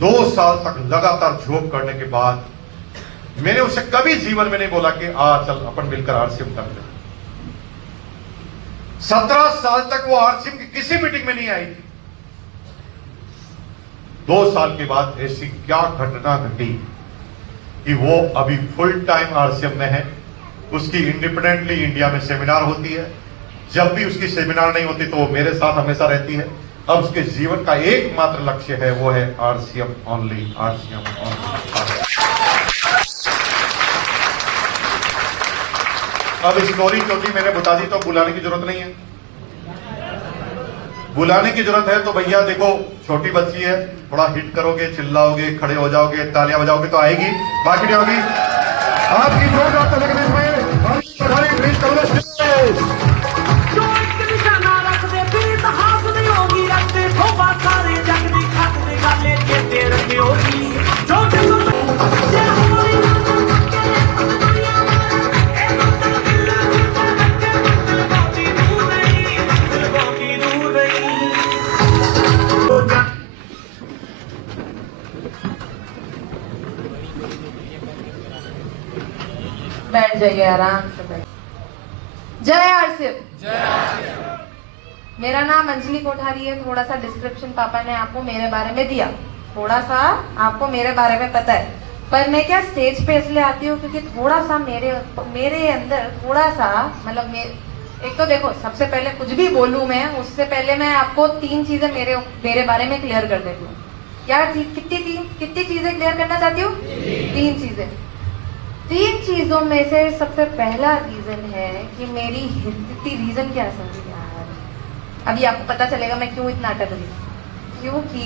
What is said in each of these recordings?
2 साल तक लगातार जॉब करने के बाद मैंने उसे कभी जीवन में नहीं बोला कि आ चल अपन मिलकर आरसीएम करते। 17 साल तक वो आरसीएम की किसी मीटिंग में नहीं आई थी। 2 साल के बाद ऐसी क्या घटना घटी कि वो अभी फुल टाइम आरसीएम में है। उसकी इंडिपेंडेंटली इंडिया में सेमिनार होती है। जब भी उसकी सेमिनार नहीं होती तो वो मेरे साथ हमेशा रहती है। अब उसके जीवन का एकमात्र लक्ष्य है, वो है आरसीएम ओनली, आरसीएम ओनली। अब स्टोरी क्योंकि मैंने बता दी तो बुलाने की जरूरत नहीं है। बुलाने की जरूरत है तो भैया देखो, छोटी बच्ची है, थोड़ा हिट करोगे, चिल्लाओगे, खड़े हो जाओगे, तालियां बजाओगे तो आएगी, बाकी नहीं होगी। आपकी जोरदार तालियों के बीच में प्लीज करो बैठ जाइए, आराम से बैठ। जय आरसीएम। मेरा नाम अंजलि कोठारी है। थोड़ा सा डिस्क्रिप्शन पापा ने आपको मेरे बारे में दिया, थोड़ा सा आपको मेरे बारे में पता है, पर मैं क्या स्टेज पे इसलिए आती हूँ क्योंकि थोड़ा सा मेरे अंदर थोड़ा सा मतलब एक तो देखो, सबसे पहले कुछ भी बोलूं मैं उससे पहले मैं आपको 3 चीजें मेरे बारे में क्लियर कर देती हूँ। क्या कितनी चीजें क्लियर करना चाहती हूँ? 3 चीजें। 3 चीजों में से सबसे पहला रीजन है कि मेरी हिंदी रीजन क्या समझ यार, अभी आपको पता चलेगा मैं क्यों इतना अटक रही हूँ। क्योंकि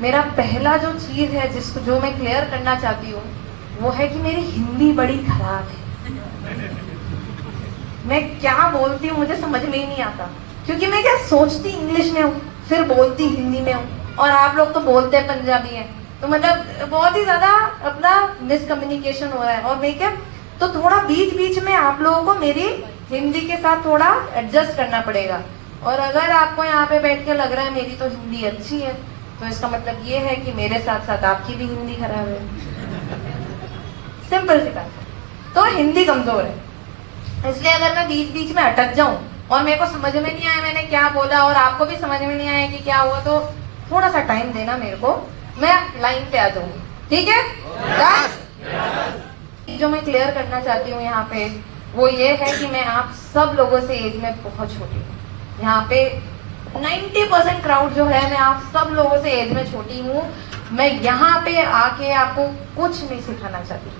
मेरा पहला जो चीज है जो मैं क्लियर करना चाहती हूँ वो है कि मेरी हिंदी बड़ी खराब है। मैं क्या बोलती हूँ मुझे समझ में ही नहीं आता, क्योंकि मैं क्या सोचती इंग्लिश में हूँ फिर बोलती हिंदी में हूँ, और आप लोग तो बोलते हैं पंजाबी है, तो मतलब बहुत ही ज्यादा अपना मिसकम्युनिकेशन हो रहा है। और मैं क्या तो थोड़ा बीच बीच में आप लोगों को मेरी हिंदी के साथ थोड़ा एडजस्ट करना पड़ेगा। और अगर आपको यहाँ पे बैठ के लग रहा है मेरी तो हिंदी अच्छी है, तो इसका मतलब ये है कि मेरे साथ साथ आपकी भी हिंदी खराब है। सिंपल सी बात। तो हिंदी कमजोर है, इसलिए अगर मैं बीच बीच में अटक जाऊं और मेरे को समझ में नहीं आया मैंने क्या बोला और आपको भी समझ में नहीं आया कि क्या हुआ, तो थोड़ा सा टाइम देना मेरे को, मैं लाइन पे आ जाऊंगी, ठीक है? जो मैं क्लियर करना चाहती हूँ यहाँ पे वो ये है कि मैं आप सब लोगों से एज में बहुत छोटी हूँ। यहाँ पे 90% क्राउड जो है मैं आप सब लोगों से एज में छोटी हूँ। मैं यहाँ पे आके आपको कुछ नहीं सिखाना चाहती,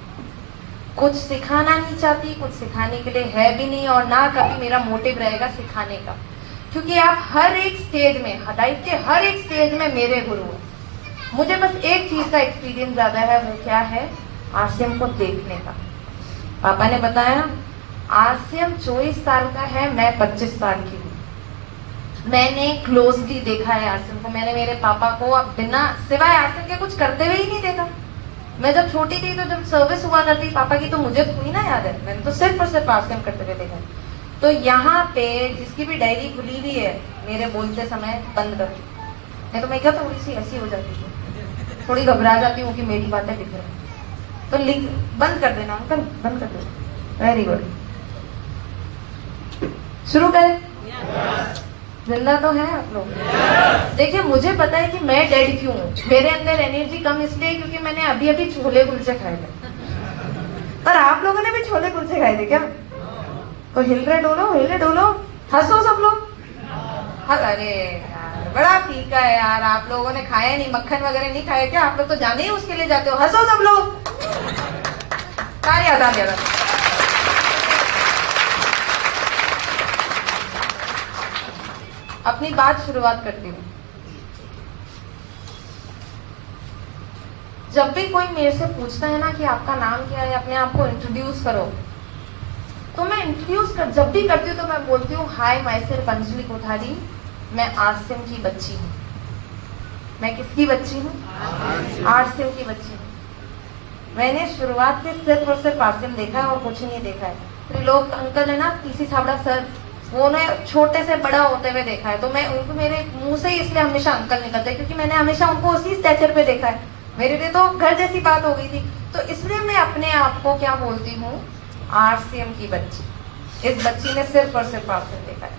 कुछ सिखाना नहीं चाहती, कुछ सिखाने के लिए है भी नहीं, और ना कभी मेरा मोटिव रहेगा सिखाने का, क्योंकि आप हर एक स्टेज में, लाइफ के हर एक स्टेज में मेरे गुरु हैं। मुझे बस एक चीज का एक्सपीरियंस ज्यादा है, वो क्या है? आरसीएम को देखने का। पापा ने बताया आरसीएम 24 साल का है, मैं 25 साल की हूँ। मैंने क्लोजली देखा है आरसीएम को। मैंने मेरे पापा को अब बिना सिवाय आरसीएम के कुछ करते हुए ही नहीं देखा। मैं जब छोटी थी तो जब सर्विस हुआ करती पापा की, तो मुझे थोड़ी ना याद है, मैंने तो सिर्फ और सिर्फ आरसीएम करते हुए देखा। तो यहाँ पे जिसकी भी डायरी खुली हुई है मेरे बोलते समय बंद कर दी, नहीं तो मैं क्या थोड़ी सी ऐसी हो जाती हूँ, थोड़ी घबरा जाती हूँ कि मेरी बातें लिख रहे हैं, तो लिख बंद कर देना अंकल, बंद कर देना। वेरी गुड, शुरू करें? जिंदा तो है आप लोग? देखिए मुझे पता है कि मैं डेड क्यों हूँ, मेरे अंदर एनर्जी कम इसलिए क्योंकि मैंने अभी अभी छोले कुलचे खाए थे। पर आप लोगों ने भी छोले कुलचे खाए थे क्या? तो हिल रहे डोलो, हंसो सब लोग। अरे यार बड़ा फीका है यार, आप लोगों ने खाया नहीं, मक्खन वगैरह नहीं खाया क्या? आप लोग तो जाने ही उसके लिए जाते हो। हंसो सब लोग, तालियां। अपनी बात शुरुआत करती हूँ। जब भी कोई मेरे से पूछता है ना कि आपका नाम क्या है, अपने आप को इंट्रोड्यूस करो, तो मैं जब भी करती हूँ तो मैं बोलती हूँ hi my self Anjali Kothari, मैं आरसीएम की बच्ची हूँ। मैं किसकी बच्ची हूँ? आरसीएम की बच्ची हूँ। मैंने शुरुआत से सिर्फ और सिर्फ आरसीएम देखा है और कुछ नहीं देखा है। तो लोग अंकल है ना, पीसी छाबड़ा सर, वो उन्हें छोटे से बड़ा होते हुए देखा है, तो मैं उनको मेरे मुंह से ही इसलिए हमेशा अंकल निकलते हैं क्योंकि मैंने हमेशा उनको उसी स्टैचर पे देखा है। मेरे लिए तो घर जैसी बात हो गई थी। तो इसलिए मैं अपने आप को क्या बोलती हूँ, आरसीएम की बच्ची। इस बच्ची ने सिर्फ और सिर्फ आरसीएम देखा है।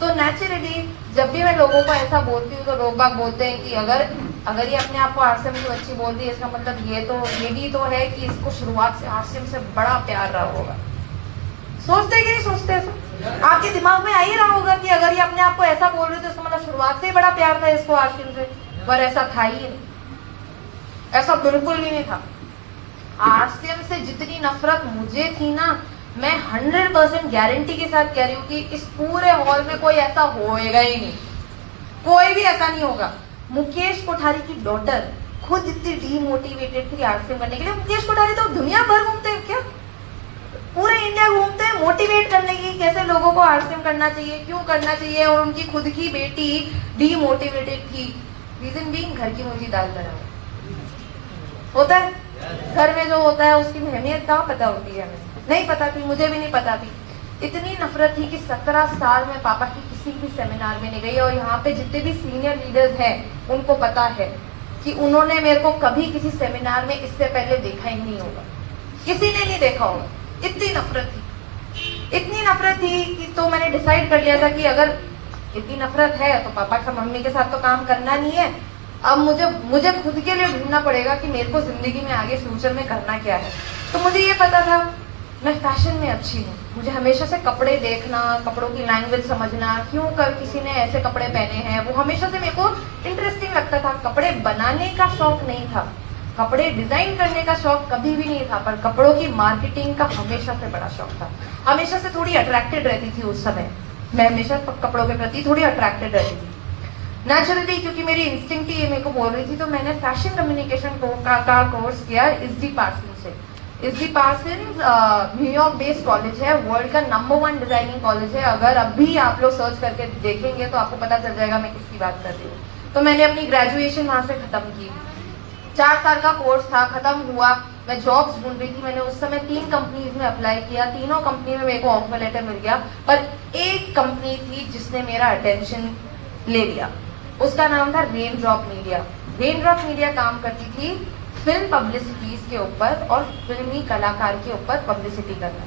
तो नेचुरली जब भी मैं लोगों को ऐसा बोलती हूँ तो लोग बाग बोलते हैं कि अगर ये अपने आप को आरसीएम की बच्ची बोल रही है, इसका मतलब ये भी तो है कि इसको शुरुआत से आरसीएम से बड़ा प्यार रहा होगा। सोचते कि नहीं सोचते ऐसा? आपके दिमाग में आ ही रहा होगा कि अगर ये अपने आप को ऐसा बोल रही है तो इसका मतलब शुरुआत से ही बड़ा प्यार था इसको आरसीएम से, पर ऐसा था ही नहीं, ऐसा बिल्कुल भी नहीं था। आरसीएम से जितनी नफरत मुझे थी ना, मैं 100% गारंटी के साथ कह रही हूँ कि इस पूरे हॉल में कोई ऐसा होएगा ही नहीं, कोई भी ऐसा नहीं होगा। मुकेश कोठारी की डॉटर खुद इतनी डीमोटिवेटेड थी आरसीएम करने के लिए। मुकेश कोठारी तो दुनिया भर घूमते हैं, क्या पूरे इंडिया घूमते हैं मोटिवेट करने की, कैसे लोगों को आरसीएम करना चाहिए, क्यों करना चाहिए, और उनकी खुद की बेटी डीमोटिवेटेड थी। रीजन बीइंग घर की मुर्गी दाल बना होता है, घर में जो होता है उसकी अहमियत कहाँ पता होती है, हमें नहीं पता थी, मुझे भी नहीं पता थी। इतनी नफरत थी कि 17 साल में पापा की किसी भी सेमिनार में नहीं गई, और यहाँ पे जितने भी सीनियर लीडर्स हैं उनको पता है कि उन्होंने मेरे को कभी किसी सेमिनार में इससे पहले देखा ही नहीं होगा, किसी ने नहीं देखा होगा। इतनी नफरत थी कि तो मैंने डिसाइड कर लिया था कि अगर इतनी नफरत है तो पापा का मम्मी के साथ तो काम करना नहीं है। अब मुझे खुद के लिए ढूंढना पड़ेगा कि मेरे को जिंदगी में आगे फ्यूचर में करना क्या है। तो मुझे ये पता था मैं फैशन में अच्छी हूँ, मुझे हमेशा से कपड़े देखना, कपड़ों की लैंग्वेज समझना, क्यों कर किसी ने ऐसे कपड़े पहने हैं, वो हमेशा से मेरे को इंटरेस्टिंग लगता था। कपड़े बनाने का शौक नहीं था, कपड़े डिजाइन करने का शौक कभी भी नहीं था, पर कपड़ों की मार्केटिंग का हमेशा से बड़ा शौक था। हमेशा से थोड़ी अट्रैक्टेड रहती थी उस समय, मैं हमेशा कपड़ों के प्रति थोड़ी अट्रैक्टेड रहती थी नेचुरली, क्योंकि मेरी इंस्टिंक्ट ही ये मेरे को बोल रही थी। तो मैंने फैशन कम्युनिकेशन का कोर्स किया एसडी पार्सन्स से। SD Parsons New York based college है, वर्ल्ड का नंबर 1 डिजाइनिंग कॉलेज है। अगर अभी आप लोग सर्च करके देखेंगे तो आपको पता चल जाएगा मैं किसकी बात कर रही हूँ। तो मैंने अपनी ग्रेजुएशन वहां से खत्म की, 4 साल का कोर्स था, खत्म हुआ। मैं जॉब्स ढूंढ रही थी, मैंने उस समय 3 कंपनीज में अप्लाई किया, तीनों कंपनी में मेरे को ऑफर लेटर मिल गया, पर एक कंपनी थी जिसने मेरा अटेंशन ले लिया, उसका नाम था rain drop media. Rain drop media काम करती थी फिल्म पब्लिसिटीज के ऊपर और फिल्मी कलाकार के ऊपर पब्लिसिटी करना।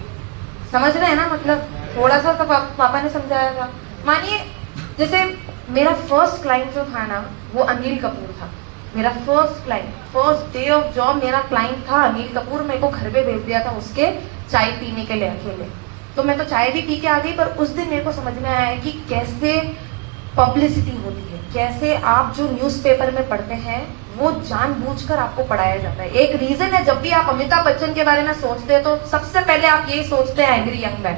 समझ रहे हैं ना, मतलब थोड़ा सा तो पापा ने समझाया था। मानिए जैसे मेरा फर्स्ट क्लाइंट जो था ना वो अनिल कपूर था। मेरा first client, first day of job मेरा क्लाइंट था अनिल कपूर। मेरे को घर पे भेज दिया था उसके चाय पीने के लिए अकेले। तो मैं तो चाय भी पी के आ गई, पर उस दिन मेरे को समझ में आया कि कैसे पब्लिसिटी होती है, कैसे आप जो न्यूज़पेपर में पढ़ते हैं वो जानबूझकर आपको पढ़ाया जाता है। एक रीजन है, जब भी आप अमिताभ बच्चन के बारे में सोचते हैं तो सबसे पहले आप यही सोचते हैं एंग्री यंग मैन,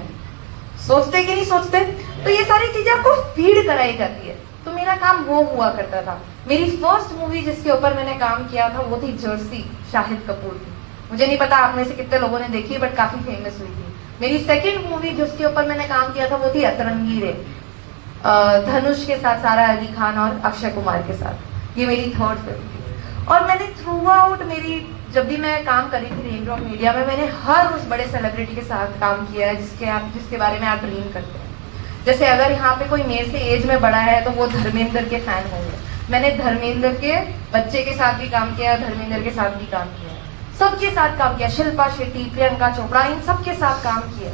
सोचते कि नहीं सोचते? तो ये सारी चीजें आपको फीड कराई जाती है। तो मेरा काम वो हुआ करता था। मेरी फर्स्ट मूवी जिसके ऊपर मैंने काम किया था वो थी जर्सी, शाहिद कपूर की। मुझे नहीं पता आप में से कितने लोगों ने देखी, बट काफी फेमस हुई थी। मेरी सेकंड मूवी जिसके ऊपर मैंने काम किया था वो थी अतरंगी रे, धनुष के साथ, सारा अली खान और अक्षय कुमार के साथ। ये मेरी थर्ड फिल्म थी। और मैंने थ्रू आउट मेरी, जब भी मैं काम करी थी रेन ड्रॉप मीडिया में, मैंने हर उस बड़े सेलिब्रिटी के साथ काम किया है जिसके बारे में आप ड्रीम करते हैं। जैसे अगर यहाँ पे कोई मेरे से एज में बड़ा है तो वो धर्मेंद्र के फैन होंगे। मैंने धर्मेंद्र के बच्चे के साथ भी काम किया, धर्मेंद्र के साथ भी काम किया, सबके साथ काम किया, शिल्पा शेट्टी, प्रियंका चोपड़ा, इन सबके साथ काम किया।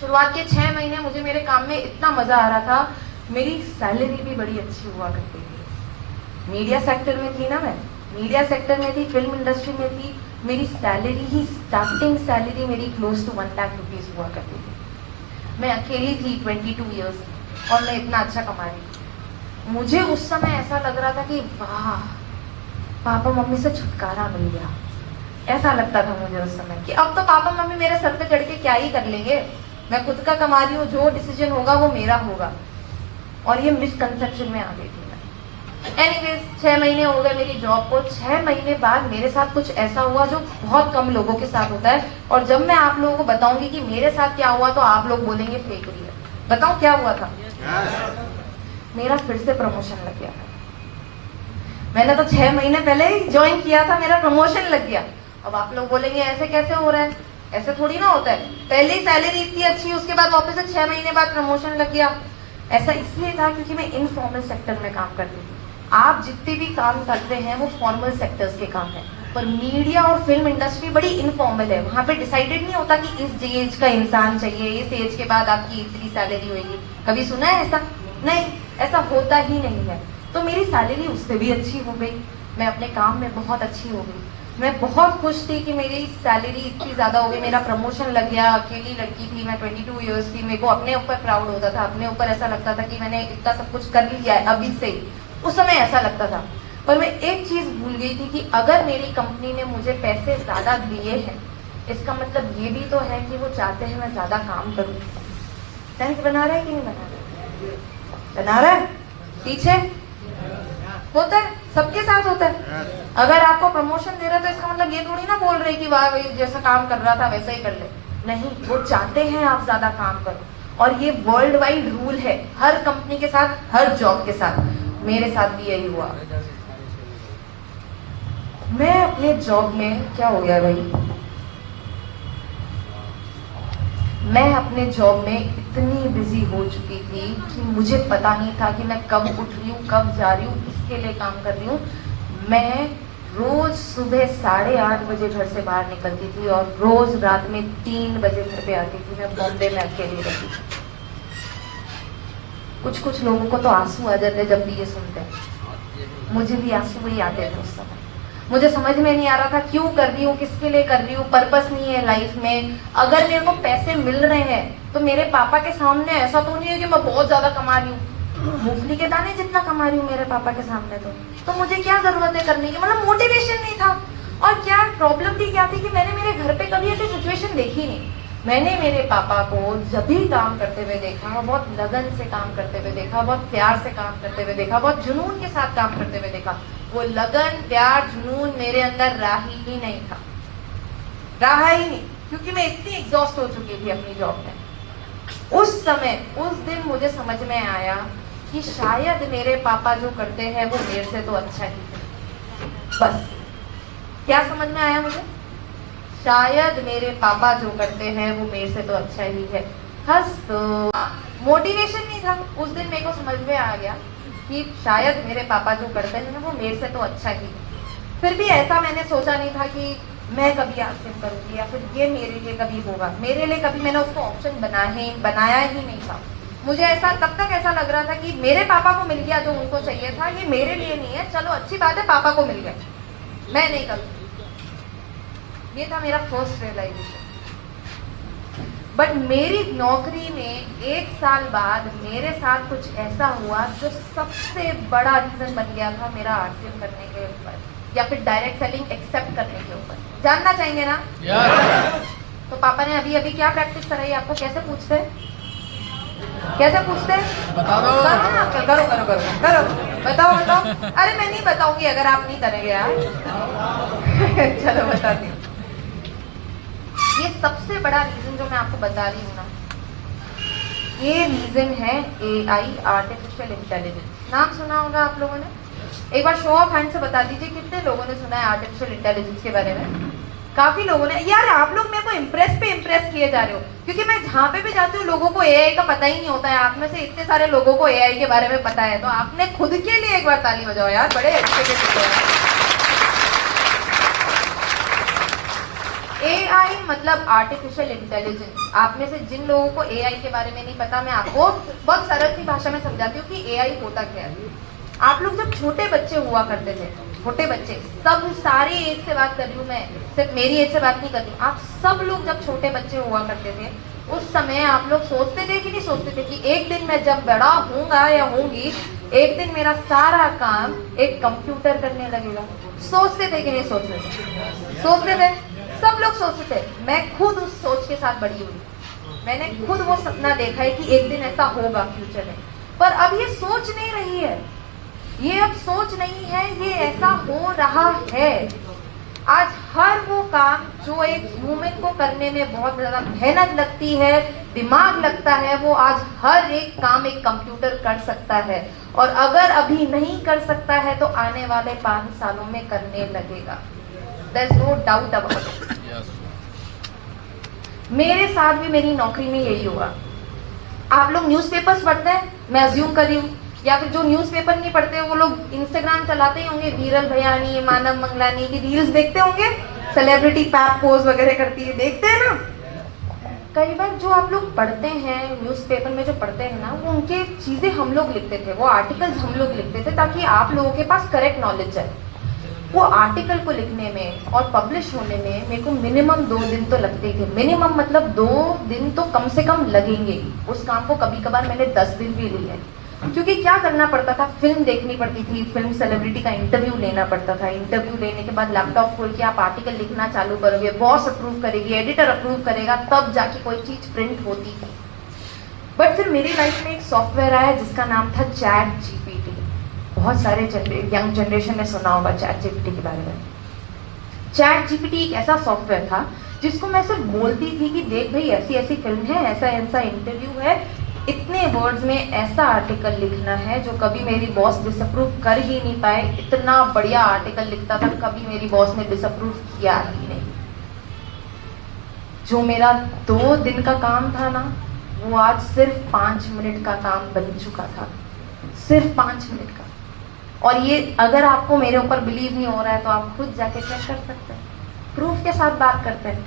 शुरुआत के 6 महीने मुझे मेरे काम में इतना मजा आ रहा था, मेरी सैलरी भी बड़ी अच्छी हुआ करती थी। मीडिया सेक्टर में थी ना, मैं मीडिया सेक्टर में थी, फिल्म इंडस्ट्री में थी। मेरी सैलरी ही, स्टार्टिंग सैलरी मेरी क्लोज टू 1 लाख रुपीज हुआ करती थी। मैं अकेली थी 22 ईयर्स और मैं इतना अच्छा कमा रही थी। मुझे उस समय ऐसा लग रहा था कि वाह, पापा मम्मी से छुटकारा मिल गया। ऐसा लगता था मुझे उस समय कि अब तो पापा मम्मी मेरे सर पे चढ़ के क्या ही कर लेंगे, मैं खुद का कमा रही हूँ, जो डिसीजन होगा वो मेरा होगा। और ये मिसकंसेप्शन में आ गई थी मैं। एनीवेज 6 महीने हो गए मेरी जॉब को। 6 महीने बाद मेरे साथ कुछ ऐसा हुआ जो बहुत कम लोगों के साथ होता है, और जब मैं आप लोगों को बताऊंगी कि मेरे साथ क्या हुआ तो आप लोग बोलेंगे फेक रही है। बताऊं क्या हुआ था? मेरा फिर से प्रमोशन लग गया था। मैंने तो 6 महीने पहले ही ज्वाइन किया था, मेरा प्रमोशन लग गया। अब आप लोग बोलेंगे ऐसे कैसे हो रहा है? ऐसे थोड़ी ना होता है, पहले ही सैलरी इतनी अच्छी, उसके बाद वापस से 6 महीने बाद प्रमोशन लग गया। ऐसा इसलिए था क्योंकि मैं इनफॉर्मल सेक्टर में काम करती थी। आप जितने भी काम करते हैं वो फॉर्मल सेक्टर्स के काम है, पर मीडिया और फिल्म इंडस्ट्री बड़ी इनफॉर्मल है। वहाँ पे डिसाइडेड नहीं होता कि इस एज का इंसान चाहिए, इस एज के बाद आपकी इतनी सैलरी होगी। कभी सुना है ऐसा? नहीं, ऐसा होता ही नहीं है। तो मेरी सैलरी उससे भी अच्छी हो गई, मैं अपने काम में बहुत अच्छी हो गई। मैं बहुत खुश थी कि मेरी सैलरी इतनी ज़्यादा हो गई, मेरा प्रमोशन लग गया। अकेली लड़की थी मैं, 22 ईयर्स की, मेरे को अपने ऊपर प्राउड होता था, अपने ऊपर ऐसा लगता था कि मैंने इतना सब कुछ कर लिया है अभी से। उस समय ऐसा लगता था। पर मैं एक चीज़ भूल गई थी कि अगर मेरी कंपनी ने मुझे पैसे ज़्यादा दिए हैं, इसका मतलब ये भी तो है कि वो चाहते हैं मैं ज़्यादा काम करूँ। टैंक बना रहा है कि नहीं बना रहा? बना रहा है। पीछे होता है, सबके साथ होता है। अगर आपको प्रमोशन दे रहा है तो इसका मतलब ये थोड़ी ना बोल रहे कि वाह भाई जैसा काम कर रहा था वैसा ही कर ले। नहीं, वो चाहते हैं आप ज्यादा काम करो, और ये वर्ल्ड वाइड रूल है, हर कंपनी के साथ, हर जॉब के साथ। मेरे साथ भी यही हुआ। मैं अपने जॉब में, क्या हो गया भाई, मैं अपने जॉब में इतनी बिजी हो चुकी थी कि मुझे पता नहीं था कि मैं कब उठ रही हूँ, कब जा रही हूँ, किसके लिए काम कर रही हूँ। मैं रोज सुबह 8:30 बजे घर से बाहर निकलती थी और रोज रात में 3 बजे घर पे आती थी। मैं बॉम्बे में अकेली रहती थी। कुछ लोगों को तो आंसू आ जाते जब भी ये सुनते हैं। मुझे भी आंसू ही आते थे उस समय। मुझे समझ में नहीं आ रहा था क्यों कर रही हूँ, किसके लिए कर रही हूँ, पर्पस नहीं है लाइफ में। अगर मेरे को पैसे मिल रहे हैं तो मेरे पापा के सामने ऐसा तो नहीं है कि मैं बहुत ज्यादा कमा रही हूँ, मूंगफली के दाने जितना कमा रही हूँ मेरे पापा के सामने। तो मुझे क्या जरूरत है करने की, मतलब मोटिवेशन नहीं था। और क्या प्रॉब्लम थी, क्या थी कि मैंने मेरे घर पे कभी ऐसी सिचुएशन देखी नहीं। मैंने मेरे पापा को जब भी काम करते हुए देखा, बहुत लगन से काम करते हुए देखा, बहुत प्यार से काम करते हुए देखा, बहुत जुनून के साथ काम करते हुए देखा। वो लगन, प्यार, जुनून मेरे अंदर रहा ही नहीं था, रहा ही नहीं, क्योंकि मैं इतनी एग्जॉस्ट हो चुकी थी अपनी जॉब में। उस समय, उस दिन मुझे समझ में आया कि शायद मेरे पापा जो करते हैं वो मेरे से तो अच्छा ही है। बस क्या समझ में आया मुझे? शायद मेरे पापा जो करते हैं वो मेरे से तो अच्छा ही है। हंस तो मोटिवेशन नहीं था। उस दिन मेरे को समझ में आ गया कि शायद मेरे पापा जो करते हैं वो मेरे से तो अच्छा ही है। फिर भी ऐसा मैंने सोचा नहीं था कि मैं कभी आसिम करूंगी या फिर ये मेरे लिए कभी होगा। मेरे लिए कभी मैंने उसको ऑप्शन बनाया ही नहीं था। मुझे ऐसा तब तक ऐसा लग रहा था कि मेरे पापा को मिल गया जो उनको चाहिए था, ये मेरे लिए नहीं है, चलो अच्छी बात है पापा को मिल गया, मैं नहीं करूँगी। ये था मेरा फर्स्ट रियलाइजेशन। बट मेरी नौकरी में 1 साल बाद मेरे साथ कुछ ऐसा हुआ जो सबसे बड़ा रीजन बन गया था मेरा आरसीएम करने के ऊपर या फिर डायरेक्ट सेलिंग एक्सेप्ट करने के ऊपर। जानना चाहेंगे ना? तो पापा ने अभी अभी क्या प्रैक्टिस कराई आपको? कैसे पूछते हैं? कैसे पूछते हैं? बता दो। करो करो करो करो, बताओ बताओ। अरे मैं नहीं बताऊंगी अगर आप नहीं करेंगे यार। चलो बताती हूँ। ये सबसे बड़ा रीजन जो मैं आपको बता रही हूँ ना, ये रीजन है AI, आर्टिफिशियल इंटेलिजेंस। नाम सुना होगा आप लोगों ने? एक बार शो ऑफ हैंड से बता दीजिए कितने लोगों ने सुना है आर्टिफिशियल इंटेलिजेंस के बारे में? काफी लोगों ने। यार आप लोग मेरे को इम्प्रेस किए जा रहे हो, क्योंकि मैं जहाँ पे भी जाती हूँ लोगों को AI का पता ही नहीं होता है। आप में से इतने सारे लोगों को AI के बारे में पता है, तो आपने खुद के लिए एक बार ताली बजाओ यार, बड़े अच्छे के। AI मतलब आर्टिफिशियल इंटेलिजेंस। आप में से जिन लोगों को AI के बारे में नहीं पता, मैं आपको बहुत सरल सी भाषा में समझाती हूँ कि AI होता क्या है। आप लोग जब छोटे बच्चे हुआ करते थे, छोटे बच्चे, सब सारी एज से बात कर रही हूँ मैं, सिर्फ मेरी एज से बात नहीं कर रही हूँ, आप सब लोग जब छोटे बच्चे हुआ करते थे उस समय आप लोग सोचते थे कि नहीं सोचते थे कि एक दिन मैं जब बड़ा होऊंगा या होंगी, एक दिन मेरा सारा काम एक कंप्यूटर करने लगेगा। सोचते थे कि नहीं सोचते थे? सोचते थे, सब लोग सोचते थे। मैं खुद उस सोच के साथ बड़ी हुई, मैंने खुद वो सपना देखा है कि एक दिन ऐसा होगा फ्यूचर में। पर अब ये सोच नहीं रही है, ये अब सोच नहीं है, ये ऐसा हो रहा है। आज हर वो काम जो एक ह्यूमन को करने में बहुत ज्यादा मेहनत लगती है, दिमाग लगता है, वो आज हर एक काम एक कंप्यूटर कर सकता है। और अगर अभी नहीं कर सकता है तो आने वाले 5 सालों में करने लगेगा। There's no doubt about it. मेरे साथ भी मेरी नौकरी में यही हुआ। आप लोग न्यूज़पेपर्स पढ़ते हैं, मैं अज्यूम कर रही हूँ, या फिर जो न्यूज़पेपर नहीं पढ़ते वो लोग इंस्टाग्राम चलाते ही होंगे, वीरल भयानी, मानव मंगलानी की रील्स देखते होंगे, सेलिब्रिटी पैप पोज वगैरह करती है, देखते हैं ना। कई बार जो आप लोग पढ़ते हैं न्यूज़पेपर में, जो पढ़ते हैं ना, वो उनके चीज़ें हम लोग लिखते थे, वो आर्टिकल्स हम लोग लिखते थे ताकि आप लोगों के पास करेक्ट नॉलेज जाए। वो आर्टिकल को लिखने में और पब्लिश होने में मेरे को मिनिमम 2 दिन तो लगते ही थे। मिनिमम मतलब 2 दिन तो कम से कम लगेंगे। उस काम को कभी कभार मैंने 10 दिन भी लिए, क्योंकि क्या करना पड़ता था, फिल्म देखनी पड़ती थी, फिल्म सेलिब्रिटी का इंटरव्यू लेना पड़ता था। इंटरव्यू लेने के बाद लैपटॉप खोल के आप आर्टिकल लिखना चालू करोगे, बॉस अप्रूव करेगी, एडिटर अप्रूव करेगा, तब जाके कोई चीज प्रिंट होती थी। बट फिर मेरी लाइफ में एक सॉफ्टवेयर आया जिसका नाम था चैट जीपीटी। बहुत सारे यंग जनरेशन ने सुना होगा चैट जीपीटी के बारे में। चैट जीपीटी एक ऐसा सॉफ्टवेयर था जिसको मैं सिर्फ बोलती थी कि देख भाई ऐसी ऐसी फिल्म है, ऐसा ऐसा इंटरव्यू है, इतने वर्ड्स में ऐसा आर्टिकल लिखना है जो कभी मेरी बॉस डिसअप्रूव कर ही नहीं पाए। इतना बढ़िया आर्टिकल लिखता था, कभी मेरी बॉस ने डिसअप्रूव किया ही नहीं। जो मेरा 2 दिन का काम था ना, वो आज सिर्फ 5 मिनट का काम बन चुका था, सिर्फ 5 मिनट का। और ये अगर आपको मेरे ऊपर बिलीव नहीं हो रहा है तो आप खुद जाके चेक कर सकते हैं, प्रूफ के साथ बात करते हैं।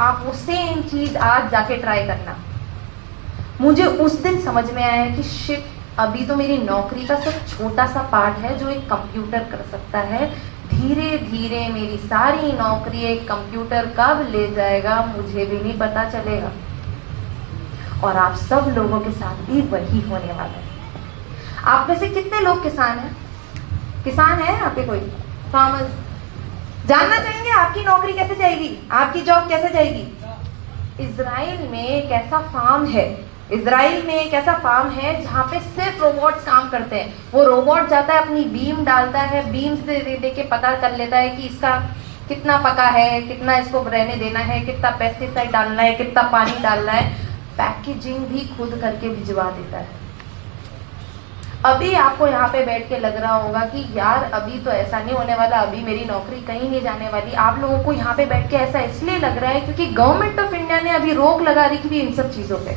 आप वो सेम चीज आज जाके ट्राई करना। मुझे उस दिन समझ में आया कि शिट, अभी तो मेरी नौकरी का सिर्फ छोटा सा पार्ट है जो एक कंप्यूटर कर सकता है। धीरे धीरे मेरी सारी नौकरी एक कंप्यूटर कब ले जाएगा मुझे भी नहीं पता चलेगा। और आप सब लोगों के साथ भी वही होने वाला है। आप में से कितने लोग किसान हैं? किसान है आपके कोई? फार्मर्स जानना चाहेंगे आपकी नौकरी कैसे जाएगी, आपकी जॉब कैसे जाएगी? इजराइल में एक ऐसा फार्म है, इजराइल में एक ऐसा फार्म है जहाँ पे सिर्फ रोबोट्स काम करते हैं। वो रोबोट जाता है, अपनी बीम डालता है, बीम से दे के पता कर लेता है कि इसका कितना पका है, कितना इसको रहने देना है, कितना पेस्टिसाइड डालना है, कितना पानी डालना है। पैकेजिंग भी खुद करके भिजवा देता है। अभी आपको यहाँ पे बैठ के लग रहा होगा कि यार अभी तो ऐसा नहीं होने वाला, अभी मेरी नौकरी कहीं नहीं जाने वाली। आप लोगों को यहाँ पे बैठ के ऐसा इसलिए लग रहा है क्योंकि गवर्नमेंट ऑफ इंडिया ने अभी रोक लगा रही थी इन सब चीजों पे।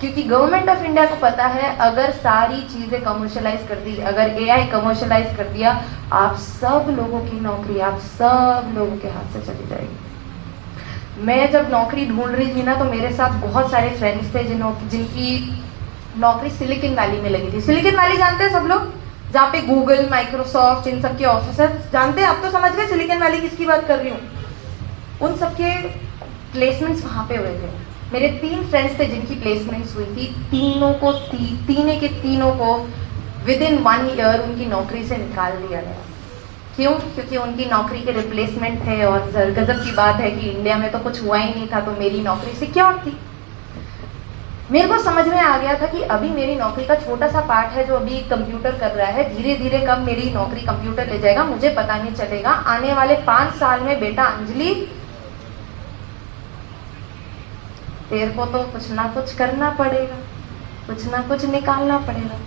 क्योंकि गवर्नमेंट ऑफ इंडिया को पता है अगर सारी चीजें कमर्शियलाइज कर दी, अगर एआई कमर्शियलाइज कर दिया, आप सब लोगों की नौकरी आप सब लोगों के हाथ से चली जाएगी। मैं जब नौकरी ढूंढ रही थी ना, तो मेरे साथ बहुत सारे फ्रेंड्स थे जिनकी नौकरी सिलिकॉन वैली में लगी थी। सिलिकॉन वैली जानते हैं सब लोग, जहाँ पे गूगल, माइक्रोसॉफ्ट, इन सब के ऑफिस जानते हैं। आप तो समझ गए सिलिकॉन वैली किसकी बात कर रही हूँ। उन सबके प्लेसमेंट्स वहाँ पे हुए थे। मेरे 3 फ्रेंड्स थे जिनकी प्लेसमेंट्स हुई थी। तीनों को विद इन 1 ईयर उनकी नौकरी से निकाल दिया गया। क्यों? क्योंकि उनकी नौकरी के रिप्लेसमेंट थे। और गजब की बात है कि इंडिया में तो कुछ हुआ ही नहीं था, तो मेरी नौकरी सिक्योर थी। मेरे को समझ में आ गया था कि अभी मेरी नौकरी का छोटा सा पार्ट है जो अभी कंप्यूटर कर रहा है। धीरे धीरे कब मेरी नौकरी कंप्यूटर ले जाएगा मुझे पता नहीं चलेगा। आने वाले 5 साल में बेटा अंजलि, तेरे को तो कुछ ना कुछ करना पड़ेगा, कुछ ना कुछ निकालना पड़ेगा।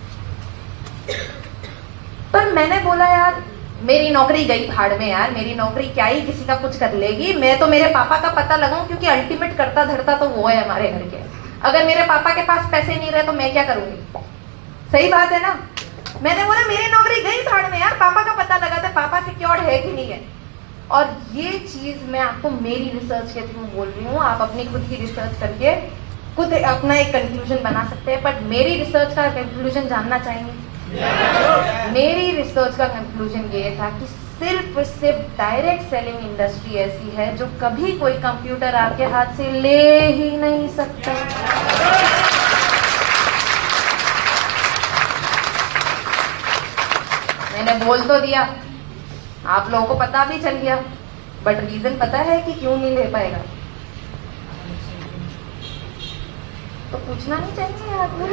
पर मैंने बोला यार मेरी नौकरी गई भाड़ में यार, मेरी नौकरी क्या ही किसी का कुछ कर लेगी। मैं तो मेरे पापा का पता लगाऊं, क्योंकि अल्टीमेट करता धरता तो वो है हमारे घर के। अगर मेरे पापा के पास पैसे नहीं रहे तो मैं क्या करूंगी? सही बात है ना। मैंने बोला मेरी नौकरी गई भाड़ में यार, पापा का पता लगाते पापा सिक्योर्ड है कि नहीं है। और ये चीज मैं आपको मेरी रिसर्च के थ्रू बोल रही हूँ। आप अपनी खुद की रिसर्च करके खुद अपना एक कंक्लूजन बना सकते हैं। बट मेरी रिसर्च का कंक्लूजन जानना चाहेंगे? मेरी रिसर्च का कंक्लूजन ये था कि सिर्फ डायरेक्ट सेलिंग इंडस्ट्री ऐसी है जो कभी कोई कंप्यूटर आपके हाथ से ले ही नहीं सकता। मैंने बोल तो दिया, आप लोगों को पता भी चल गया, बट रीजन पता है कि क्यों नहीं ले पाएगा? तो पूछना नहीं चाहिए आपको?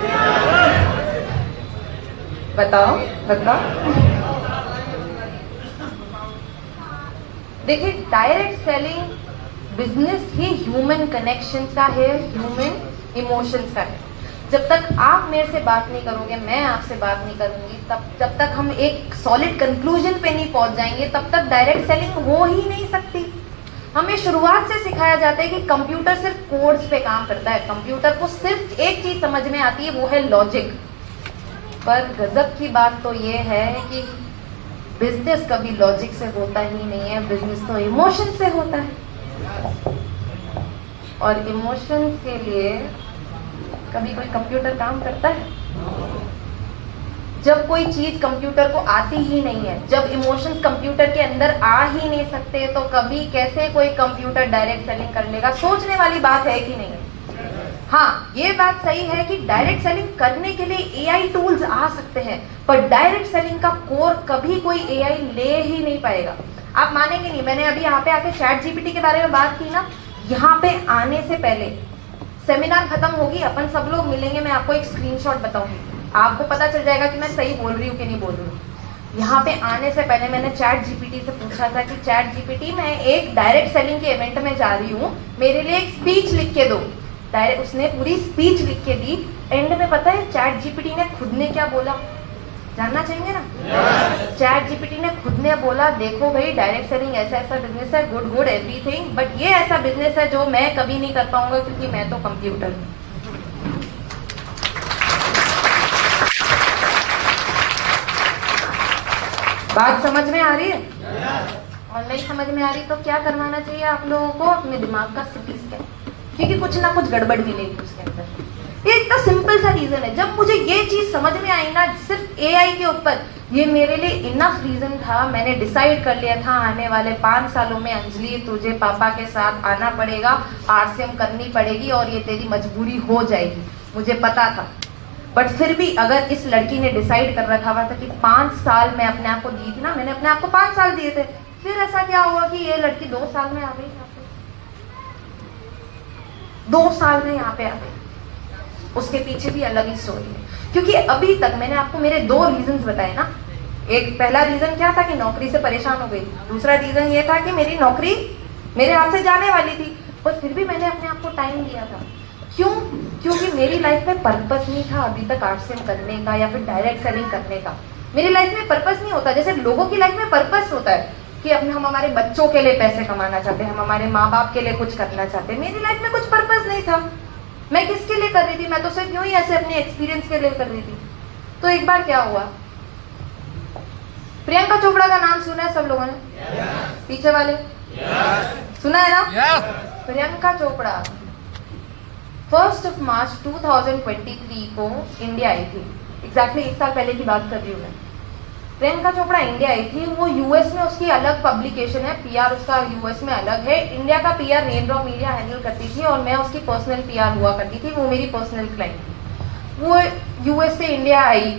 बताओ बताओ। देखिए, डायरेक्ट सेलिंग बिजनेस ही ह्यूमन कनेक्शंस का है, ह्यूमन इमोशंस का है। जब तक आप मेरे से बात नहीं करोगे, मैं आपसे बात नहीं करूंगी, जब तक हम एक सॉलिड कंक्लूजन पे नहीं पहुंच जाएंगे, तब तक डायरेक्ट सेलिंग हो ही नहीं सकती। हमें शुरुआत से सिखाया जाता है कि कंप्यूटर सिर्फ कोड्स पे काम करता है, कंप्यूटर को सिर्फ एक चीज समझ में आती है, वो है लॉजिक। पर गजब की बात तो ये है कि बिजनेस कभी लॉजिक से होता ही नहीं है, बिजनेस तो इमोशन से होता है। और इमोशंस के लिए कभी कोई कंप्यूटर काम करता है? जब कोई चीज कंप्यूटर को आती ही नहीं है, जब इमोशंस कंप्यूटर के अंदर आ ही नहीं सकते, तो कभी कैसे कोई कंप्यूटर डायरेक्ट सेलिंग कर लेगा? सोचने वाली बात है कि नहीं? हाँ, ये बात सही है कि डायरेक्ट सेलिंग करने के लिए एआई टूल्स आ सकते हैं, पर डायरेक्ट सेलिंग का कोर कभी कोई एआई ले ही नहीं पाएगा। आप मानेंगे नहीं, मैंने अभी यहाँ पे आके चैट जीपीटी के बारे में बात की ना, यहाँ पे आने से पहले सेमिनार खत्म होगी, अपन सब लोग मिलेंगे, मैं आपको एक स्क्रीनशॉट बताऊंगी, आपको पता चल जाएगा कि मैं सही बोल रही हूँ कि नहीं बोल रही हूँ। यहाँ पे आने से पहले मैंने चैट जीपीटी से पूछा था कि चैट जीपीटी, मैं एक डायरेक्ट सेलिंग के इवेंट में जा रही हूँ, मेरे लिए एक स्पीच लिख के दो। डायरेक्ट उसने पूरी स्पीच लिख के दी। एंड में पता है चैट जीपीटी ने खुद ने क्या बोला? जानना चाहेंगे ना? चैट जीपीटी ने खुद ने बोला, देखो भाई, डायरेक्ट सेलिंग ऐसा ऐसा बिजनेस है, गुड गुड एवरीथिंग, बट ये ऐसा बिजनेस है जो मैं कभी नहीं कर पाऊंगा क्योंकि मैं तो कंप्यूटर हूँ। बात समझ में आ रही है? और नहीं समझ में आ रही तो क्या करवाना चाहिए आप लोगों को? अपने दिमाग का सीटी स्कैन, क्योंकि कुछ ना कुछ गड़बड़ मिलेगी उसके अंदर। ये इतना सिंपल सा रीजन है। जब मुझे ये चीज समझ में आई ना, सिर्फ एआई के ऊपर, ये मेरे लिए इनफ रीजन था। मैंने डिसाइड कर लिया था आने वाले 5 सालों में अंजलि तुझे पापा के साथ आना पड़ेगा, आरसीएम करनी पड़ेगी और ये तेरी मजबूरी हो जाएगी। मुझे पता था, बट फिर भी अगर इस लड़की ने डिसाइड कर रखा हुआ था कि 5 साल मैं अपने आप को दी थी ना, मैंने अपने आप को 5 साल दिए थे, फिर ऐसा क्या हुआ कि ये लड़की 2 साल में आ गई? 2 साल में यहाँ पे आ गई। उसके पीछे भी अलग ही स्टोरी है, क्योंकि अभी तक मैंने आपको मेरे 2 रीजंस बताए ना। एक पहला रीजन क्या था कि नौकरी से परेशान हो गई, दूसरा रीजन ये था कि मेरी नौकरी मेरे हाथ से जाने वाली थी, पर फिर भी मैंने अपने आप को टाइम दिया था। क्यों? क्योंकि मेरी लाइफ में पर्पस नहीं था अभी तक आरसीएम करने का या फिर डायरेक्ट सेलिंग करने का। मेरी लाइफ में पर्पस नहीं होता, जैसे लोगों की लाइफ में पर्पस होता है कि अपने हम हमारे बच्चों के लिए पैसे कमाना चाहते हैं, हम हमारे माँ बाप के लिए कुछ करना चाहते हैं। मेरी लाइफ में कुछ पर्पस नहीं था। मैं किसके लिए कर रही थी? मैं तो सिर्फ यूं ही ऐसे अपने एक्सपीरियंस के लिए कर रही थी। तो एक बार क्या हुआ, प्रियंका चोपड़ा का नाम सुना है सब लोगों ने? पीछे वाले सुना है ना? प्रियंका चोपड़ा 1 मार्च 2023 को इंडिया आई थी। एग्जैक्टली 1 साल पहले की बात कर रही हूँ मैं। प्रियंका चोपड़ा इंडिया आई थी। वो यूएस में उसकी अलग पब्लिकेशन है, पीआर उसका यूएस में अलग है। इंडिया का पीआर रेनड्रॉप मीडिया हैंडल करती थी और मैं उसकी पर्सनल पीआर हुआ करती थी। वो मेरी पर्सनल क्लाइंट थी। वो यूएस से इंडिया आई,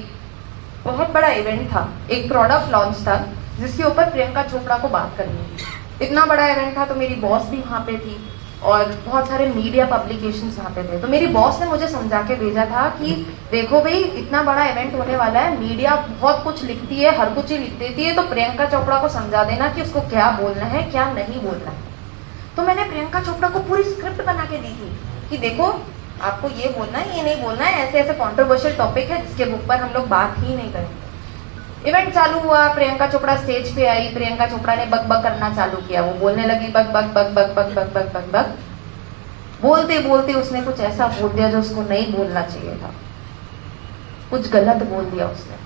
बहुत बड़ा इवेंट था, एक प्रोडक्ट लॉन्च था जिसके ऊपर प्रियंका चोपड़ा को बात करनी थी। इतना बड़ा इवेंट था तो मेरी बॉस भी वहाँ पे थी और बहुत सारे मीडिया पब्लिकेशंस वहाँ पे थे। तो मेरी बॉस ने मुझे समझा के भेजा था कि देखो भाई, इतना बड़ा इवेंट होने वाला है, मीडिया बहुत कुछ लिखती है, हर कुछ ही लिख देती है, तो प्रियंका चोपड़ा को समझा देना कि उसको क्या बोलना है क्या नहीं बोलना है। तो मैंने प्रियंका चोपड़ा को पूरी स्क्रिप्ट बना के दी थी कि देखो, आपको ये बोलना है, ये नहीं बोलना है, ऐसे ऐसे कॉन्ट्रोवर्शियल टॉपिक है जिसके ऊपर हम लोग बात ही नहीं करेंगे। इवेंट चालू हुआ, प्रियंका चोपड़ा स्टेज पे आई। प्रियंका चोपड़ा ने बक बक करना चालू किया। वो बोलने लगी बक बक बक बक बक बक बक बक बक। बोलते बोलते उसने कुछ ऐसा बोल दिया जो उसको नहीं बोलना चाहिए था, कुछ गलत बोल दिया उसने।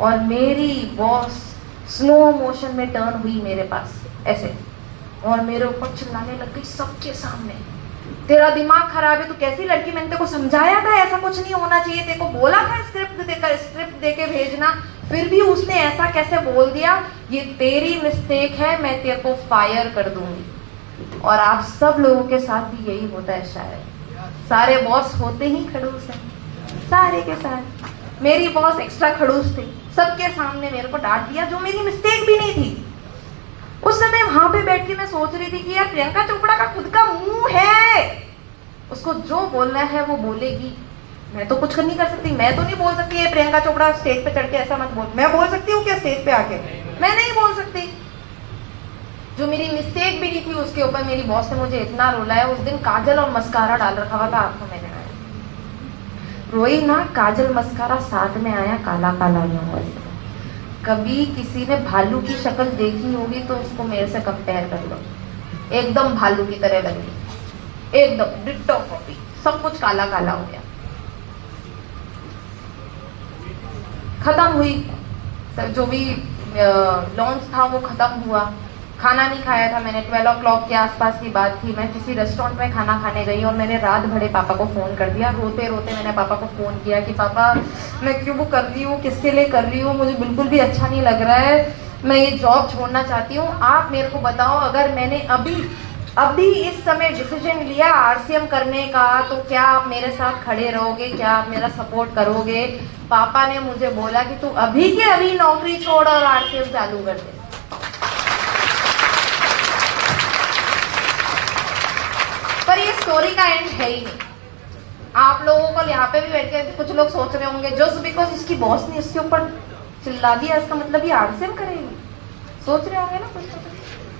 और मेरी बॉस स्लो मोशन में टर्न हुई मेरे पास ऐसे, और मेरे ऊपर चिल्लाने लग गई सबके सामने, तेरा दिमाग खराब है, तू कैसी लड़की, मैंने तेरे को समझाया था ऐसा कुछ नहीं होना चाहिए, तेरे को बोला था स्क्रिप्ट देके भेजना, फिर भी उसने ऐसा कैसे बोल दिया, ये तेरी मिस्टेक है, मैं तेरे को फायर कर दूंगी। और आप सब लोगों के साथ भी यही होता है शायद। सारे बॉस होते ही खड़ूस हैं, सारे के सारे। मेरी बॉस एक्स्ट्रा खड़ूस थी, सबके सामने मेरे को डांट दिया जो मेरी मिस्टेक भी नहीं थी। उस समय वहां पे बैठ के मैं सोच रही थी कि यार प्रियंका चोपड़ा का खुद का मुंह है, उसको जो बोलना है वो बोलेगी, मैं तो कुछ नहीं कर सकती। मैं तो नहीं बोल सकती है प्रियंका चोपड़ा स्टेज पे चढ़ के ऐसा मत बोल। मैं बोल सकती हूँ क्या स्टेज पे आके? मैं नहीं बोल सकती। जो मेरी मिस्टेक भी नहीं थी उसके ऊपर मेरी बॉस ने मुझे इतना रुलाया। उस दिन काजल और मस्कारा डाल रखा हुआ था आंखों में, रोई ना, काजल मस्कारा साथ में आया, काला काला नहीं हुआ। कभी किसी ने भालू की शक्ल देखी होगी तो उसको मेरे से कंपेयर कर लो। एकदम भालू की तरह लग रही, एकदम डिट्टो कॉपी, सब कुछ काला काला हो गया। खत्म हुई जो भी लॉन्च था वो खत्म हुआ। खाना नहीं खाया था मैंने, 12 o'clock के आसपास की बात थी। मैं किसी रेस्टोरेंट में खाना खाने गई और मैंने रात भरे पापा को फ़ोन कर दिया। रोते रोते मैंने पापा को फ़ोन किया कि पापा मैं क्यों वो कर रही हूँ, किसके लिए कर रही हूँ, मुझे बिल्कुल भी अच्छा नहीं लग रहा है, मैं ये जॉब छोड़ना चाहती हूँ। आप मेरे को बताओ, अगर मैंने अभी इस समय डिसीजन लिया आरसीएम करने का, तो क्या आप मेरे साथ खड़े रहोगे, क्या आप मेरा सपोर्ट करोगे? पापा ने मुझे बोला कि तू अभी के अभी नौकरी छोड़ और आरसीएम चालू कर दे। पर ये स्टोरी का एंड है ही नहीं। आप लोगों को यहाँ पे भी बैठ के कुछ लोग सोच रहे होंगे जस्ट बिकॉज इसकी बॉस ने इसके ऊपर चिल्ला दिया इसका मतलब ये आरसीएम करेगी, सोच रहे होंगे ना कुछ।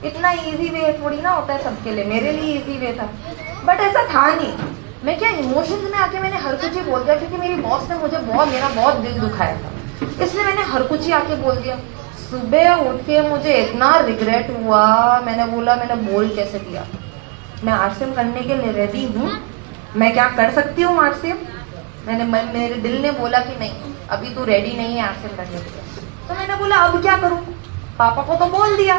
इतना इजी वे थोड़ी ना होता है सबके लिए, मेरे लिए इजी वे था बट ऐसा था नहीं। मैं क्या इमोशंस में आके मैंने हर कुछ ही बोल दिया, क्योंकि मेरी बॉस ने मुझे मेरा बहुत दिल दुखाया था, इसलिए मैंने हर कुछ ही आके बोल दिया। सुबह उठ के मुझे इतना रिग्रेट हुआ, मैंने बोला मैंने बोल कैसे दिया। मैं आरसीएम करने के लिए रेडी हूँ, मैं क्या कर सकती हूँ आरसीएम। मेरे दिल ने बोला कि नहीं अभी तू रेडी नहीं है आरसीएम करने के लिए। तो मैंने बोला अब क्या करूँ, पापा को तो बोल दिया।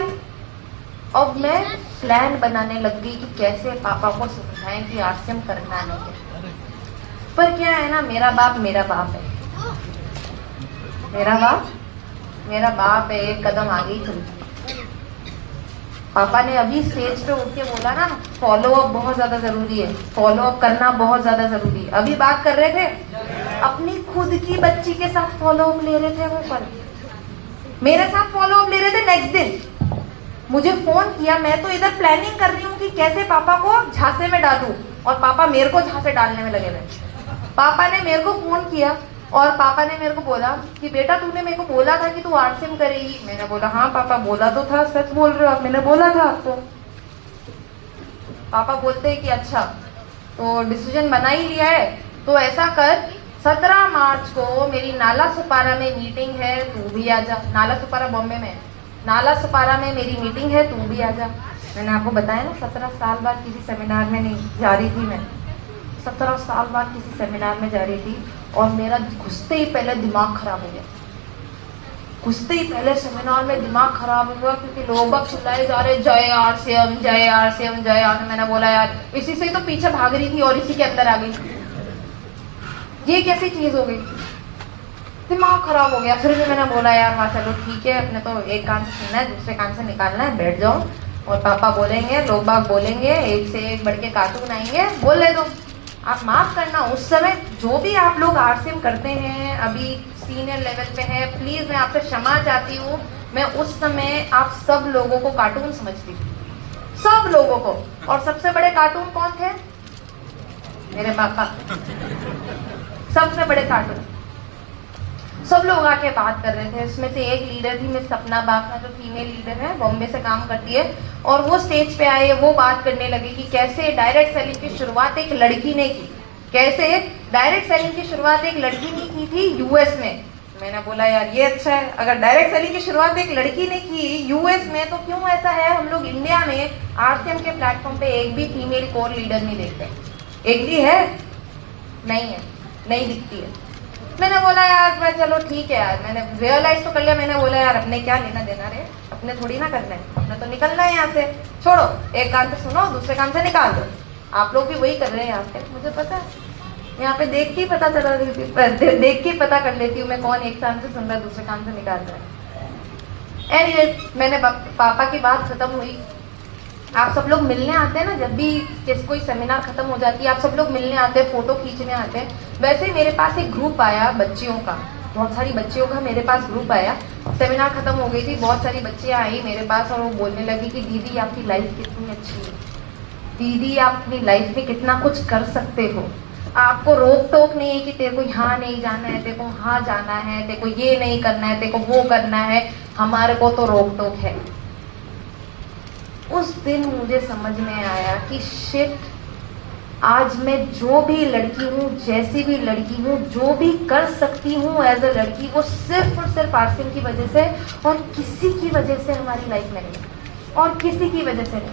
अब मैं प्लान बनाने लग गई कि कैसे पापा को समझाएं कि आरसीएम करना नहीं है। पर क्या है ना, मेरा बाप है, मेरा बाप है, एक कदम आगे ही चलता। पापा ने अभी स्टेज पे उठ के बोला ना, फॉलो अप बहुत ज्यादा जरूरी है, फॉलो अप करना बहुत ज्यादा जरूरी है। अभी बात कर रहे थे अपनी खुद की बच्ची के साथ फॉलो अप ले रहे थे, वो पर मेरे साथ फॉलो अप ले रहे थे। नेक्स्ट दिन मुझे फोन किया, मैं तो इधर प्लानिंग कर रही हूँ कि कैसे पापा को झांसे में डालूं, और पापा मेरे को झांसे डालने में लगे हुए। पापा ने मेरे को फोन किया और पापा ने मेरे को बोला कि बेटा तूने मेरे को बोला था कि तू आरसीएम करेगी। मैंने बोला हाँ पापा बोला तो था, सच बोल रहे हो आप, मैंने बोला था आपको। पापा बोलते हैं कि अच्छा तो डिसीजन बना ही लिया है, तो ऐसा कर 17 मार्च को मेरी नाला सुपारा में मीटिंग है, तू भी आ जा। नाला सुपारा बॉम्बे में, नाला सुपारा में मेरी मीटिंग है, तू भी आ जा। मैंने आपको बताया ना 17 साल बाद किसी सेमिनार में नहीं जा रही थी मैं, 17 साल बाद किसी सेमिनार में जा रही थी। और मेरा घुसते ही पहले दिमाग खराब हो गया, घुसते ही पहले सेमिनार में दिमाग खराब हुआ, क्योंकि लोग अब चिल्लाए जा रहे जय आरसीएम जय आरसीएम जय आरसीएम। मैंने बोला यार इसी से ही तो पीछे भाग रही थी और इसी के अंदर आ गई, ये कैसी चीज हो गई, दिमाग खराब हो गया। फिर भी मैंने बोला यार हाँ चलो ठीक है, अपने तो एक कान से सुनना है दूसरे कान से निकालना है, बैठ जाओ। और पापा बोलेंगे, लोग बाग बोलेंगे, एक से एक बढ़ के कार्टून आएंगे, बोले दो। आप माफ करना, उस समय जो भी आप लोग आरसीएम करते हैं अभी सीनियर लेवल पे है, प्लीज मैं आपसे क्षमा चाहती हूँ। मैं उस समय आप सब लोगों को कार्टून समझती थी, सब लोगों को। और सबसे बड़े कार्टून कौन थे? मेरे पापा, सबसे बड़े कार्टून। सब लोग आके बात कर रहे थे, उसमें से एक लीडर थी मिस सपना बाखना, जो फीमेल लीडर है, बॉम्बे से काम करती है। और वो स्टेज पे आए, वो बात करने लगे कि कैसे डायरेक्ट सेलिंग की शुरुआत एक लड़की ने की, कैसे डायरेक्ट सेलिंग की शुरुआत एक लड़की ने की थी यूएस में। मैंने बोला यार ये अच्छा है, अगर डायरेक्ट सेलिंग की शुरुआत एक लड़की ने की यूएस में, तो क्यों ऐसा है हम लोग इंडिया में आरसीएम के प्लेटफॉर्म पे एक भी फीमेल कोर लीडर नहीं देखते? एक भी है? नहीं है, नहीं दिखती है। मैंने बोला यार मैं चलो ठीक है यार, मैंने रियलाइज तो कर लिया। मैंने बोला यार अपने क्या लेना देना रे, अपने थोड़ी ना करना है, अपने तो निकलना है यहाँ से। छोड़ो, एक कान से सुनो दूसरे कान से निकाल दो। आप लोग भी वही कर रहे हैं यहाँ पे, मुझे पता है। यहाँ पे देख के पता चला देख के पता कर लेती हूँ मैं कौन एक कान से सुन रहा है दूसरे कान से निकाल रहा है। एनीवेज मैंने पापा की बात खत्म हुई। आप सब लोग मिलने आते हैं ना, जब भी कोई सेमिनार खत्म हो जाती है आप सब लोग मिलने आते हैं, फोटो खींचने आते हैं। वैसे ही मेरे पास एक ग्रुप आया बच्चियों का, बहुत सारी बच्चियों का मेरे पास ग्रुप आया। सेमिनार खत्म हो गई थी, बहुत सारी बच्चियां आई मेरे पास और वो बोलने लगी कि दीदी आपकी लाइफ कितनी अच्छी है, दीदी आप अपनी लाइफ में कितना कुछ कर सकते हो, आपको रोक टोक नहीं है कि तेरे को यहाँ नहीं जाना है, तेरे को वहाँ जाना है, तेरे को ये नहीं करना है, तेरे को वो करना है, हमारे को तो रोक टोक है। उस दिन मुझे समझ में आया कि शिट, आज मैं जो भी लड़की हूँ, जैसी भी लड़की हूँ, जो भी कर सकती हूँ एज अ लड़की, वो सिर्फ और सिर्फ आरसीएम की वजह से और किसी की वजह से हमारी लाइफ में नहीं, और किसी की वजह से नहीं।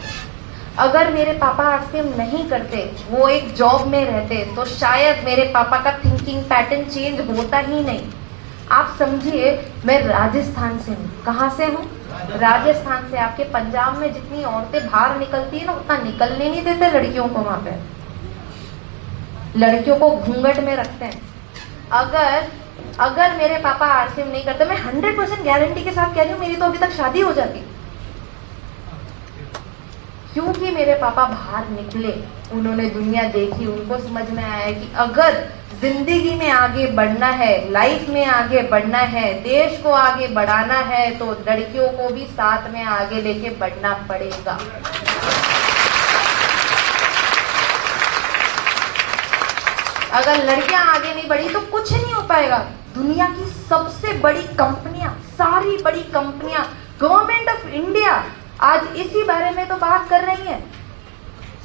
अगर मेरे पापा आरसीएम नहीं करते, वो एक जॉब में रहते, तो शायद मेरे पापा का थिंकिंग पैटर्न चेंज होता ही नहीं। आप समझिए, मैं राजस्थान से हूँ। कहाँ से हूँ? राजस्थान से। आपके पंजाब में जितनी औरतें बाहर निकलती है ना, उतना निकलने नहीं देते लड़कियों को। वहां पे लड़कियों को घूंघट में रखते हैं। अगर मेरे पापा आरसीएम नहीं करते, मैं 100% गारंटी के साथ कह रही हूँ, मेरी तो अभी तक शादी हो जाती। क्योंकि मेरे पापा बाहर निकले, उन्होंने दुनिया देखी, उनको समझ में आया कि अगर जिंदगी में आगे बढ़ना है, लाइफ में आगे बढ़ना है, देश को आगे बढ़ाना है, तो लड़कियों को भी साथ में आगे लेके बढ़ना पड़ेगा। अगर लड़कियां आगे नहीं बढ़ी तो कुछ नहीं हो पाएगा। दुनिया की सबसे बड़ी कंपनियां, सारी बड़ी कंपनियां, गवर्नमेंट ऑफ इंडिया आज इसी बारे में तो बात कर रही है,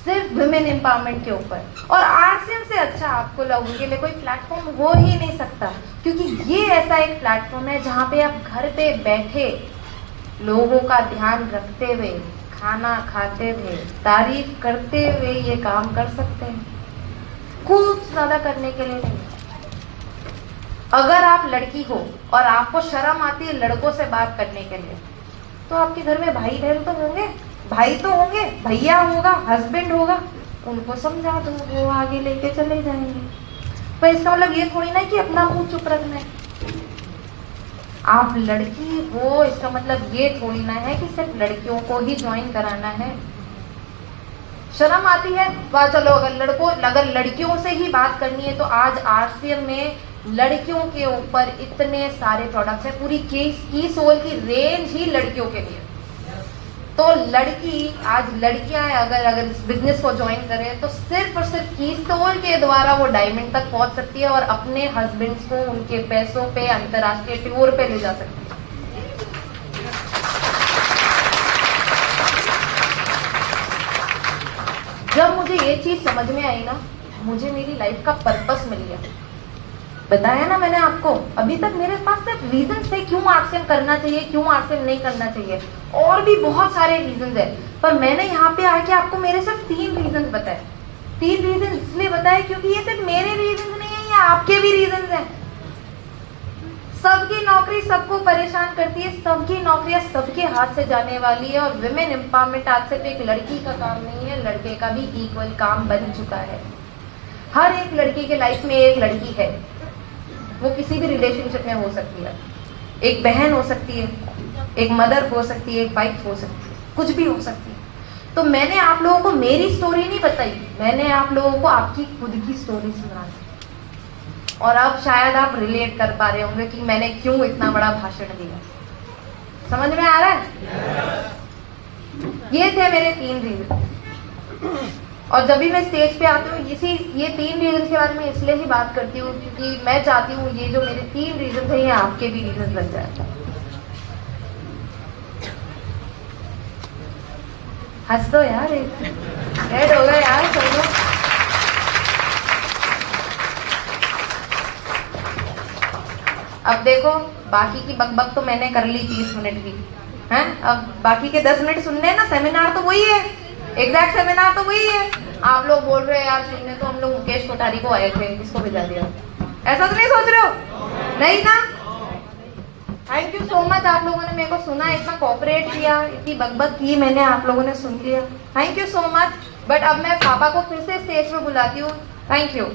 सिर्फ वुमेन एम्पावरमेंट के ऊपर। और आरसीएम से अच्छा आपको लोगों के लिए कोई प्लेटफॉर्म हो ही नहीं सकता, क्योंकि ये ऐसा एक प्लेटफॉर्म है जहां पे आप घर पे बैठे लोगों का ध्यान रखते हुए, खाना खाते हुए, तारीफ करते हुए ये काम कर सकते हैं। कुछ ज्यादा करने के लिए नहीं। अगर आप लड़की हो और आपको शर्म आती है लड़कों से बात करने के लिए, तो आपके घर में भाई बहन तो होंगे, भाई तो होंगे, भैया होगा, हस्बैंड होगा, उनको समझा दो, वो आगे लेके चले जाएंगे। पर इसका मतलब ये थोड़ी ना कि अपना मुंह चुप रखना है। आप लड़की हो, इसका मतलब ये थोड़ी ना है कि सिर्फ लड़कियों को ही ज्वाइन कराना है। शर्म आती है, वाह चलो, अगर लड़कियों से ही बात करनी है तो आज आरसीएम में लड़कियों के ऊपर इतने सारे प्रोडक्ट्स हैं। पूरी की सोल की रेंज ही लड़कियों के लिए। तो लड़कियां अगर इस बिजनेस को ज्वाइन करें तो सिर्फ और सिर्फ की सोल के द्वारा वो डायमंड तक पहुंच सकती है और अपने हस्बैंड्स को उनके पैसों पे अंतर्राष्ट्रीय टूर पे ले जा सकती है। जब मुझे ये चीज समझ में आई ना, मुझे मेरी लाइफ का पर्पस मिल गया। बताया ना मैंने आपको, अभी तक मेरे पास सिर्फ रीजंस थे क्यों आरसीएम करना चाहिए, क्यों आरसीएम नहीं करना चाहिए, और भी बहुत सारे रीजंस है। पर मैंने यहाँ पे आके आपको मेरे सिर्फ 3 रीजंस बताए। 3 रीजन इसलिए बताए क्योंकि ये सिर्फ मेरे रीजंस नहीं है, ये आपके भी रीजंस हैं। सबकी नौकरी सबको परेशान करती है, सबकी नौकरियां सबके हाथ से जाने वाली है। और विमेन एम्पावरमेंट आज सिर्फ एक लड़की का काम नहीं है, लड़के का भी इक्वल काम बन चुका है। हर एक लड़की के लाइफ में एक लड़की है, वो किसी भी रिलेशनशिप में हो सकती है, एक बहन हो सकती है, एक मदर हो सकती है, एक वाइफ हो सकती है, कुछ भी हो सकती है। तो मैंने आप लोगों को मेरी स्टोरी नहीं बताई, मैंने आप लोगों को आपकी खुद की स्टोरी सुनाई। और अब शायद आप रिलेट कर पा रहे होंगे कि मैंने क्यों इतना बड़ा भाषण दिया। समझ में आ रहा है? ये थे मेरे 3 रीजन। और जब भी मैं स्टेज पे आती हूँ ये 3 रीजन के बारे में इसलिए ही बात करती हूँ क्योंकि मैं चाहती हूँ ये जो मेरे 3 रीजन थे ये आपके भी रीजन बन जाए। हंस दो यार, हेड हो गए यार सब लोग। अब देखो, बाकी की बकबक तो मैंने कर ली 30 मिनट की, हैं? अब बाकी के 10 मिनट सुनने हैं ना। सेमिनार तो वही है, एग्जैक्ट सेमिनार तो वही है। आप लोग बोल रहे हो यार सुनने, तो हम लोग मुकेश कोठारी को आए थे, किसको भेजा दिया? ऐसा तो नहीं सोच रहे हो? नहीं ना? थैंक यू सो मच, आप लोगों ने मेरे को सुना, इतना कोऑपरेट किया, इतनी बकबक की मैंने, आप लोगों ने सुन लिया, thank you so much. But अब मैं पापा को फिर से स्टेज पे बुलाती हूँ। Thank you.